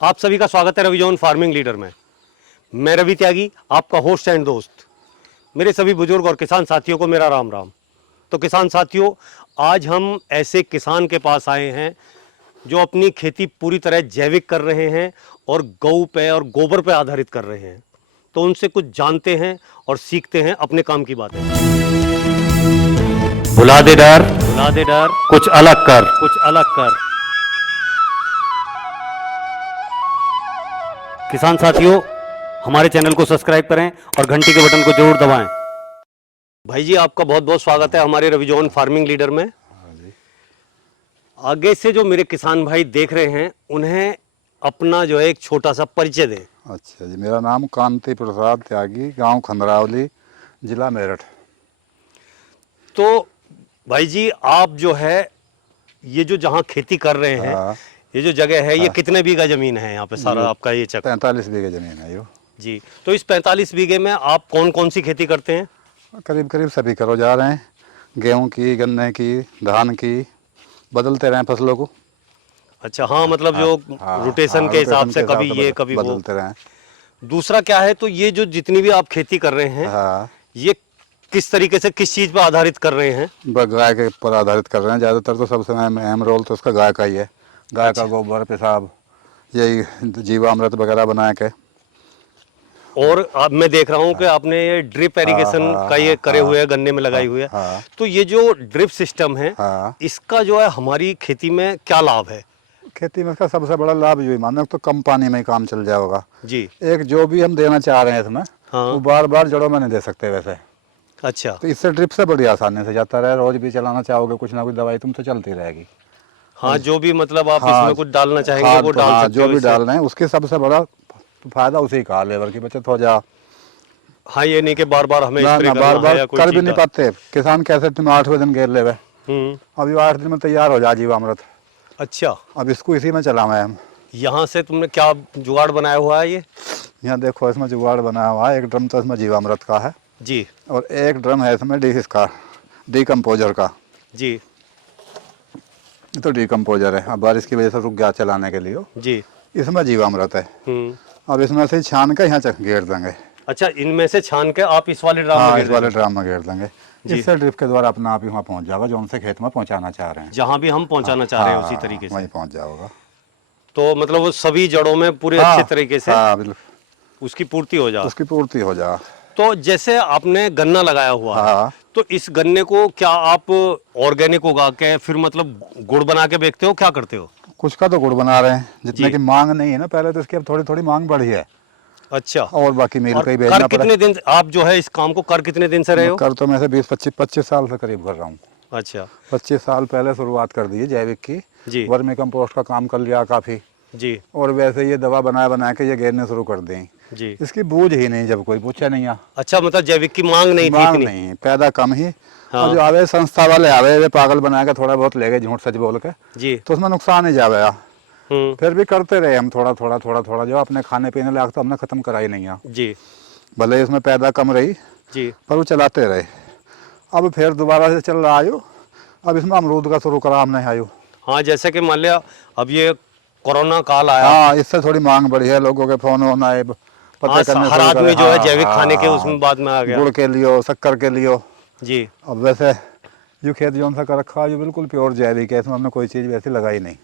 आप सभी का स्वागत है रविजोन फार्मिंग लीडर में। मैं रवि त्यागी, आपका होस्ट एंड दोस्त। मेरे सभी बुजुर्ग और किसान साथियों को मेरा राम राम। तो किसान साथियों, आज हम ऐसे किसान के पास आए हैं जो अपनी खेती पूरी तरह जैविक कर रहे हैं और गौ पे और गोबर पे आधारित कर रहे हैं। तो उनसे कुछ जानते हैं और सीखते हैं अपने काम की बातें। भुला दे डर, कुछ अलग कर। किसान साथियों, हमारे चैनल को सब्सक्राइब करें और घंटी के बटन को जरूर दबाएं। भाई जी, आपका बहुत बहुत स्वागत है हमारे रविजोन फार्मिंग लीडर में। आगे से जो मेरे किसान भाई देख रहे हैं, उन्हें अपना जो है एक छोटा सा परिचय दें। अच्छा जी, मेरा नाम कांति प्रसाद त्यागी, गांव खंदरावली, जिला मेरठ। तो भाई जी, आप जो है ये जो जहाँ खेती कर रहे हैं, हाँ, ये जो जगह है, ये कितने बीघा जमीन है यहाँ पे सारा आपका ये चक्कर? 45 बीघे जमीन है यो जी। तो इस 45 बीघे में आप कौन कौन सी खेती करते हैं? करीब करीब सभी करो जा रहे हैं। गेहूं की, गन्ने की, धान की, बदलते रहे फसलों को। अच्छा, हाँ, मतलब जो रोटेशन के हिसाब से कभी ये कभी वो बदलते रहे। दूसरा क्या है, तो ये जो जितनी भी आप खेती कर रहे हैं, हाँ, ये किस तरीके से किस चीज़ पर आधारित कर रहे हैं? गाय के पर आधारित कर रहे हैं ज़्यादातर। तो सबसे अहम रोल तो उसका गाय का ही है। गाय का गोबर, पेशाब, यही जीवामृत वगैरह बना के। और अब मैं देख रहा हूँ कि आपने ये ड्रिप एरिगेशन का ये करे हुए है, गन्ने में लगाई हुई है। हाँ, तो ये जो ड्रिप सिस्टम है, हाँ, इसका जो है हमारी खेती में क्या लाभ है? खेती में इसका सबसे बड़ा लाभ ये मानो तो कम पानी में ही काम चल जाएगा। जी। एक जो भी हम देना चाह रहे हैं इसमें, हाँ। वो बार बार जड़ों में नहीं दे सकते वैसे। अच्छा। तो इससे ड्रिप से बड़ी आसानी से जाता रहे। रोज भी चलाना चाहोगे कुछ ना कुछ दवाई तुमसे चलती रहेगी। हाँ, जो भी मतलब आप हाँ, इसमें कुछ डालना चाहेंगे खाद वो तो डाल हाँ, सकते जो हो भी इससे। डाल रहे हैं उसके सबसे बड़ा फायदा उसी का, लेबर की बचत हो जा। हाँ, ये नहीं कि बार बार हमें ना स्प्रे ना करना बार है बार या कोई कर भी चीज़ नहीं पाते किसान। कैसे तुम 8वें दिन घेर ले। अभी 8 दिन में तैयार हो जा जीवामृत। अच्छा, अब इसको इसी में चलावे हम। यहाँ से तुमने क्या जुगाड़ बनाया हुआ है ये? यहाँ देखो, इसमें जुगाड़ बनाया हुआ है। एक ड्रम तो इसमें जीवामृत का है जी और एक ड्रम है इसमें इसका डीकम्पोजर का। जी ये तो डीकम्पोजर है। अब बारिश की वजह से रुक गया चलाने के लिए। जी। इसमें जीवामृत है। अब इसमें से छान के यहाँ घेर देंगे। अच्छा, इनमें से छान के आप इस वाले ड्राम में हाँ, घेर इस वाले देंगे? ड्राम में घेर देंगे। इससे ड्रिप के द्वारा अपना आप ही वहाँ पहुँच जाएगा जो उनसे खेत में पहुँचाना चाह रहे हैं। जहाँ भी हम पहुँचाना चाह रहे हैं उसी हाँ, तरीके से। वहीं पहुँच जाओगा। तो मतलब वो सभी जड़ों में पूरे हाँ, अच्छे तरीके से हाँ, बिल्कुल उसकी पूर्ति हो जाए। उसकी पूर्ति हो जा। तो जैसे आपने गन्ना लगाया हुआ है, हाँ, तो इस गन्ने को क्या आप ऑर्गेनिक उगा के फिर मतलब गुड़ बना के बेचते हो, क्या करते हो? कुछ का तो गुड़ बना रहे हैं जितने जी। की मांग नहीं है ना पहले, तो इसकी अब थोड़ी थोड़ी मांग बढ़ी है। अच्छा। और बाकी मिल और पे ही कर भेजना पड़ा। कितने दिन आप जो है इस काम को कर कितने दिन से रहे हो? कर तो मैं से 20-25 साल से करीब कर रहा हूँ। अच्छा 25 साल पहले शुरुआत कर दी है जैविक की। जी वर्मी कंपोस्ट का काम कर लिया काफ़ी। जी और वैसे ये दवा बना के ये घेरने शुरू कर दी। जी। इसकी बूझ ही नहीं, जब कोई पूछा नहीं आ। अच्छा, मतलब जैविक की मांग नहीं थी मांग इतनी? नहीं, पैदा कम ही। हाँ। और जो आवे संस्था वाले आवे वे पागल बना के थोड़ा बहुत ले गए झूठ सच बोल के, जी। तो उसमें नुकसान ही जावे। फिर भी करते रहे हम थोड़ा थोड़ा जो अपने खाने पीने लायक तो हमने ख़त्म कराई नहीं है। जी भले इसमें पैदा कम रही जी। पर वो चलाते रहे। अब फिर दोबारा से चल रहा आयो। अब इसमें अमरूद का शुरू करा हमने आयो। हाँ, जैसे कि मान लिया अब ये कोरोना काल आया। हाँ, इससे थोड़ी मांग बढ़ी है। लोगों के फोन वोन आए, पता हाँ, करने हर शुरू करे। आदमी जो है हाँ, जैविक हाँ, खाने के हाँ, उसमें बाद में आ गया। गुड़ के लियो, शक्कर के लियो। जी। अब वैसे जो खेत जो सा कर रखा है जो बिल्कुल प्योर जैविक है। इसमें हमने कोई चीज़ वैसी लगाई नहीं।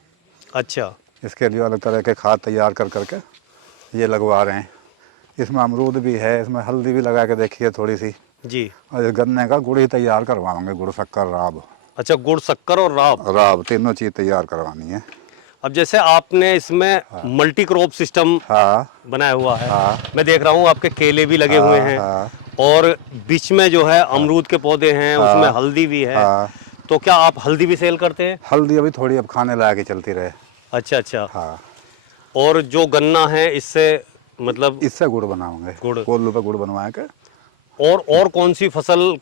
अच्छा। इसके लिए अलग तरह के खाद तैयार कर करके ये लगवा रहे हैं। इसमें अमरूद भी है, इसमें हल्दी भी लगा के देखिए थोड़ी सी। जी। और इस गन्ने का गुड़ ही तैयार करवाएंगे, गुड़, शक्कर, राब। अच्छा, गुड़, शक्कर और राब तीनों चीज़ तैयार करवानी है। अब जैसे आपने इसमें मल्टी क्रॉप सिस्टम हाँ, बनाया हुआ है। हाँ, मैं देख रहा हूँ आपके केले भी लगे हुए हैं। हाँ, और बीच में जो है अमरूद के पौधे हैं, उसमें हल्दी भी है। हाँ। तो क्या आप हल्दी भी सेल करते हैं? हल्दी अभी थोड़ी अब खाने लायक ही चलती रहे। अच्छा अच्छा। हाँ, और जो गन्ना है इससे मतलब इससे गुड़ बनाओगे। गुड़। कोल्लू पे गुड़ बनवा के। और कौन सी फसल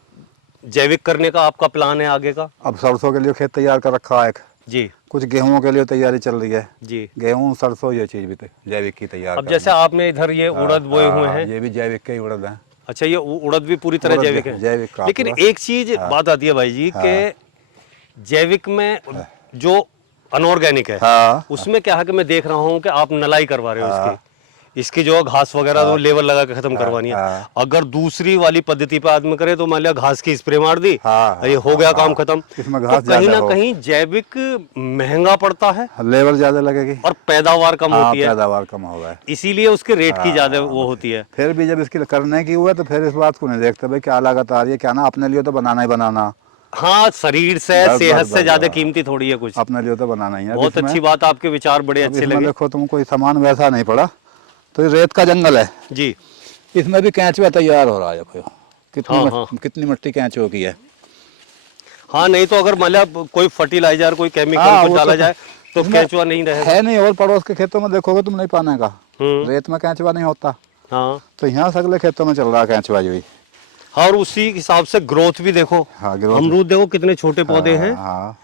जैविक करने का आपका प्लान है आगे का? अब सरसों के लिए खेत तैयार कर रखा है एक। जी कुछ गेहूं के लिए तैयारी चल रही है। जी। गेहूं, सरसों, ये चीज़ भी जैविक की तैयार अब करनी जैसे आपने इधर ये उड़द बोए हुए हैं। ये भी जैविक के ही उड़द हैं। अच्छा, ये उड़द भी पूरी तरह उड़द जैविक है? जैविक का लेकिन पूरा। एक चीज बात आती है भाई जी, कि जैविक में जो अनऑर्गेनिक है। हाँ उसमें क्या है कि मैं देख रहा हूँ कि आप नलाई करवा रहे हो इसकी जो है घास वगैरह तो लेवल लगा के खत्म करवानी है। हाँ। अगर दूसरी वाली पद्धति पे आदमी करे तो मान लिया घास की स्प्रे मार दी, हाँ, ये हो गया काम खत्म। इसमें तो घास कहीं ज्यादा ना हो, कहीं जैविक महंगा पड़ता है लेबर ज्यादा लगेगी और पैदावार कम हाँ, होती है, पैदावार कम होगा है। इसीलिए उसके रेट की ज्यादा वो होती है। फिर भी जब इसकी करने की हुआ तो फिर इस बात को नहीं देखते भाई क्या लागत आ रही है क्या ना, अपने लिए तो बनाना ही बनाना। हाँ, शरीर से बस, सेहत बस, से बस, ज्यादा बस। कीमती थोड़ी है कुछ। अपने लिए तो बनाना ही है। अब बहुत इसमें- अच्छी बात, आपके विचार बड़े अब अच्छे इसमें लगे देखो तुम कोई सामान वैसा नहीं पड़ा, तो ये रेत का जंगल है, जी। इसमें भी कैंचुआ तैयार हो रहा है। देखो हाँ, कितनी मिट्टी कैंचुओं की है। हाँ, नहीं तो अगर मान लिया कोई फर्टिलाइजर कोई केमिकल हाँ, कुछ वो डाला तो जाए तो इसमें केंचुआ नहीं रहेगा। है नहीं, और पड़ोस के खेतों में देखोगे तुम नहीं पाने का, हम्म। रेत में कैंचुआ नहीं होता। हाँ, तो यहाँ से अगले खेतों में चल रहा है कैंचुआ जो ही। और उसी हिसाब से ग्रोथ भी देखो। हाँ, growth- अमरूद देखो कितने छोटे पौधे हैं, हाँ,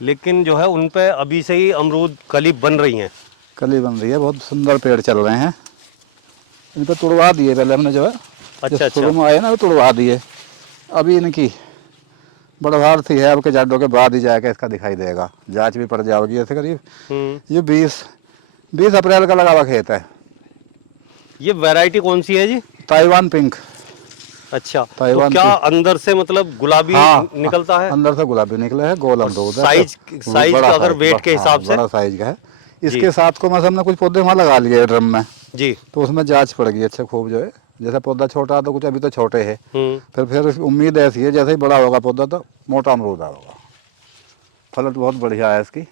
लेकिन जो है उन पे अभी से ही अमरूद कली बन रही हैं। कली बन रही है, बहुत सुंदर पेड़ चल रहे हैं। इन पर तुड़वा दिए पहले हमने जो है, अच्छा, जब शुरू में आए ना वो तुड़वा दिए। अभी इनकी बढ़वार थी है, अब के जाडों के बाद ही जाएगा इसका दिखाई देगा, जांच भी पड़ जाएगी। ऐसे करीब हम्म। ये 20 अप्रैल का लगा हुआ खेत है। ये वैरायटी कौन सी है जी? Taiwan pink. अच्छा, तो ताइवान क्या की- अंदर से मतलब गुलाबी हाँ, निकलता है? अंदर से गुलाबी निकले है, गोल अमरूद है। साइज बड़ा का अगर साइज, वेट के हाँ, हिसाब से? बड़ा साइज का है। इसके साथ को मतलब हमने कुछ पौधे वहाँ लगा लिए ड्रम में, जी। तो उसमें जांच पड़ गई अच्छा खूब जो है। जैसे पौधा छोटा है तो कुछ अभी तो छोटे है, फिर उम्मीद ऐसी है जैसे ही बड़ा होगा पौधा तो मोटा अमरूद होगा। फल तो बहुत बढ़िया है इसकी।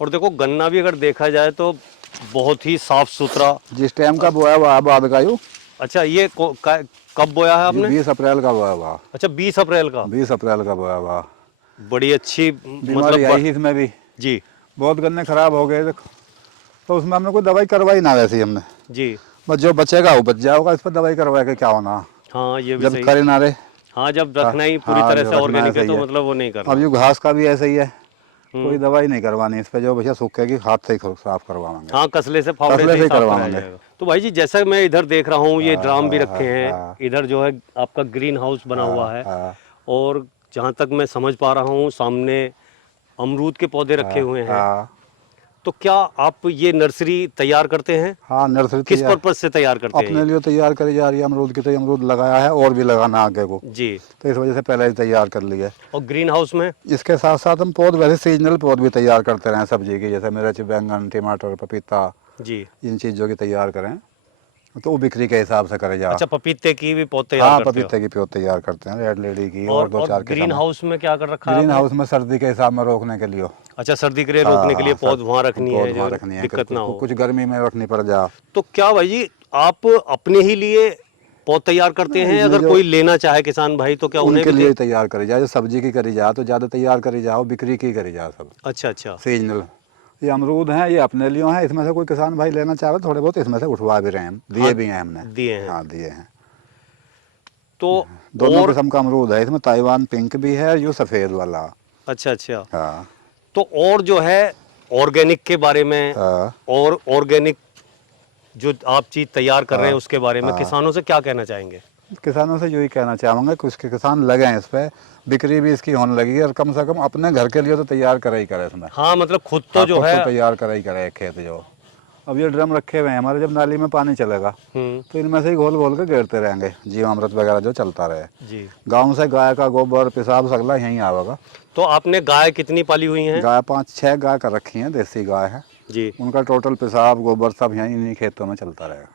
और देखो गन्ना भी अगर देखा जाए तो बहुत ही साफ सुथरा। जिस टाइम का बोया हुआ बाद का यू। अच्छा, ये कब बोया है आपने? 20 अप्रैल का बोया हुआ। अच्छा, 20 अप्रैल का। 20 अप्रैल का बोया हुआ। बड़ी अच्छी बीमारी आई थी इसमें भी, जी बहुत गन्ने खराब हो गए देखो, तो उसमें हमने कोई दवाई करवाई ना, वैसे ही हमने जी। बस जो बचेगा वो बच जाएगा, इस पर दवाई करवा के क्या होना। हाँ, ये भी जब सही। करे ना रहे। हाँ, जब रखना ही पूरी हाँ, तरह जब से रखना ऑर्गेनिक है सही तो है। मतलब वो नहीं करना। अब ये घास का भी ऐसे ही है, कोई दवाई नहीं करवानी इस पे, जो भैया सूखेगी हाथ से ही साफ करवाएंगे। हाँ, कसले से फावड़े कसले से से ही साफ कराया करवाएंगे। जाएगा। तो भाई जी, जैसा मैं इधर देख रहा हूँ, ये ड्राम भी रखे हैं, हाँ। इधर जो है आपका ग्रीन हाउस बना हुआ है, हाँ, और जहाँ तक मैं समझ पा रहा हूँ सामने अमरूद के पौधे रखे हुए हैं। हाँ, तो क्या आप ये नर्सरी तैयार करते हैं? हाँ, नर्सरी किस तैयार- पर्पज से तैयार करते हैं अपने लिए तैयार करी जा रही है अमरूद की, तो ये अमरूद लगाया है और भी लगाना आगे को, ये? जी। तो इस वजह से पहले ही तैयार कर लिया है। और ग्रीन हाउस में? इसके साथ साथ हम पौध वैसे सीजनल पौध भी तैयार करते रहे सब्जी की, जैसे मिर्च, बैंगन, टमाटर, पपीता, जी। इन चीज़ों की तैयार करें तो वो बिक्री के हिसाब से करे जा। अच्छा, पपीते की भी पौध तैयार हाँ, करते हो? पपीते की पौध तैयार करते हैं, रेड लेडी की और दो चार ग्रीन हाउस में क्या कर रखा है ग्रीन आपने? हाउस में सर्दी के हिसाब में रोकने के लिए। अच्छा, सर्दी के लिए रोकने के लिए पौध वहाँ रखनी है, पौध वहाँ जो रखनी है, दिक्कत ना हो। कुछ गर्मी में रखनी पड़ जा। तो क्या भाई जी, आप अपने ही लिए पौध तैयार करते हैं? ये अगर जो- कोई लेना चाहे किसान भाई तो क्या उन्हें उनके भी लिए तैयार करी जाए, जो सब्जी की करी जा तो ज़्यादा तैयार करी जाओ, बिक्री की करी जा सब अच्छा, अच्छा। सीजनल। ये अमरूद हैं, ये अपने लिए हैं, इसमें से कोई किसान भाई लेना चाहे थोड़े बहुत इसमें से उठवा भी रहे हैं, दिए भी हैं हमने। दिए हैं। हाँ, दिए हैं। तो दोनों और किस्म का अमरूद है इसमें, ताइवान पिंक भी है, ये सफ़ेद वाला। अच्छा, अच्छा। हाँ, तो और जो है ऑर्गेनिक के बारे में, हाँ। और ऑर्गेनिक जो आप चीज तैयार कर रहे हैं उसके बारे में किसानों से क्या कहना चाहेंगे? किसानों से यही कहना चाहूँगा कि उसके किसान लगे हैं इस पे, बिक्री भी इसकी होने लगी है, और कम से कम अपने घर के लिए तो तैयार करे ही करे इसमें। हाँ, मतलब खुद तो हाँ, जो खुद है। तो तैयार करे ही करे खेत जो। अब ये ड्रम रखे हुए हैं हमारे, जब नाली में पानी चलेगा तो इनमें से ही घोल घोल के गिरते रहेंगे, जीवामृत वगैरह जो चलता रहे। जी। गांव से गाय का गोबर, पेशाब सगला यहीं आवेगा। तो आपने गाय कितनी पाली हुई हैं? गाय 5-6 गाय का रखी हैं, देसी गाय है। जी। उनका टोटल पेशाब गोबर सब यहीं इन्हीं खेतों में चलता रहेगा।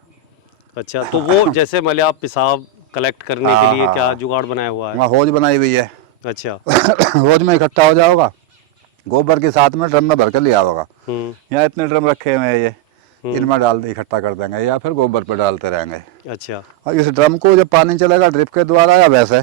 अच्छा, तो वो जैसे मान लिया आप पेशाब कलेक्ट करने के हाँ, लिए हाँ। क्या जुगाड़ बनाया हुआ है? वहाँ हौज बनाई हुई है, अच्छा। हौज में इकट्ठा हो जाओगा, गोबर के साथ में ड्रम में भर के लिया होगा। हम्म। यहाँ इतने ड्रम रखे हुए हैं, ये इनमें डाल दे इकट्ठा कर देंगे, या फिर गोबर पे डालते रहेंगे। अच्छा। और इस ड्रम को जब पानी चलेगा ड्रिप के द्वारा या वैसे,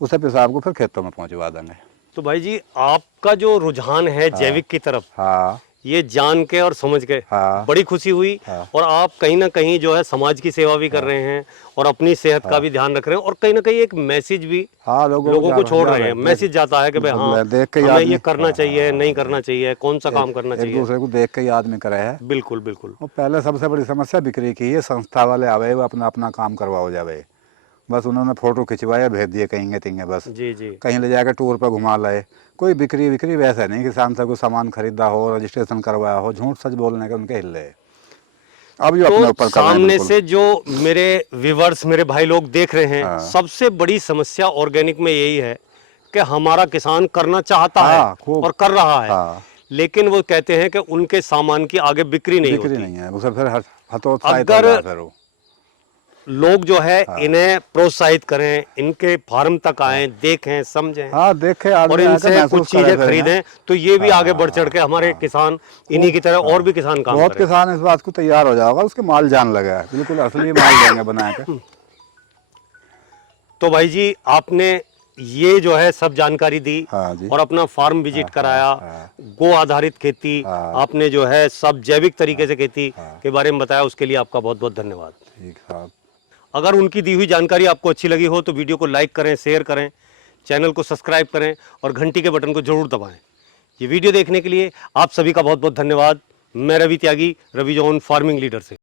उसे पेशाब को फिर खेतों में पहुंचवा देंगे। तो भाई जी, आपका जो रुझान है जैविक की तरफ, हाँ, ये जान के और समझ के हाँ। बड़ी खुशी हुई। हाँ। और आप कहीं ना कहीं जो है समाज की सेवा भी कर रहे हैं और अपनी सेहत का भी ध्यान रख रहे हैं, और कहीं ना कहीं एक मैसेज भी हाँ, लोगों को छोड़ रहे हैं। मैसेज जाता है कि भाई हाँ, देख के हमें आदमी- ये करना चाहिए, नहीं करना चाहिए, कौन सा काम करना एक चाहिए। दूसरे को देख के ही आदमी करे है। बिल्कुल, बिल्कुल। और पहले सबसे बड़ी समस्या बिक्री की है, संस्था वाले आवे वो अपना अपना काम करवाओ जावे, बस उन्होंने फोटो खिंचवाया भेज दिए कहीं तिंगे, बस जी जी। कहीं ले जाकर टूर पर घुमा लाए। कोई बिक्री वैसा नहीं, किसान से कोई सामान खरीदा हो, रजिस्ट्रेशन करवाया हो, झूठ सच बोलने के उनके हिले। अब ये अपने तो ऊपर कर रहे हैं सामने बिल्कुल। से जो मेरे व्यूवर्स, मेरे भाई लोग देख रहे हैं, हाँ। सबसे बड़ी समस्या ऑर्गेनिक में यही है कि हमारा किसान करना चाहता है हाँ, खूब। और कर रहा है, हाँ। लेकिन वो कहते हैं कि उनके सामान की आगे बिक्री नहीं बिक्री होती। नहीं है, उसे फिर हतोत्साहित हो अगर जाए फिर वो। लोग जो है इन्हें प्रोत्साहित करें, इनके फार्म तक आए, देखें, समझें हाँ, देखे और आदमी आके इनसे महसूस कुछ करे चीजें फिर, खरीदें, तो ये भी आगे बढ़ चढ़ के हमारे किसान इन्हीं की तरह और भी किसान काम बहुत करें। किसान इस बात को तैयार हो जाएगा, उसके माल जान लगा है, बिल्कुल असली माल देंगे बना के। तो भाई जी, आपने ये जो है सब जानकारी दी हाँ जी। और अपना फार्म विजिट कराया, गो आधारित खेती आपने जो है सब जैविक तरीके से खेती के बारे में बताया, उसके लिए आपका बहुत बहुत धन्यवाद। ठीक साहब। अगर उनकी दी हुई जानकारी आपको अच्छी लगी हो तो वीडियो को लाइक करें, शेयर करें, चैनल को सब्सक्राइब करें और घंटी के बटन को जरूर दबाएं। ये वीडियो देखने के लिए आप सभी का बहुत बहुत धन्यवाद। मैं रवि त्यागी, रवि जॉन फार्मिंग लीडर से।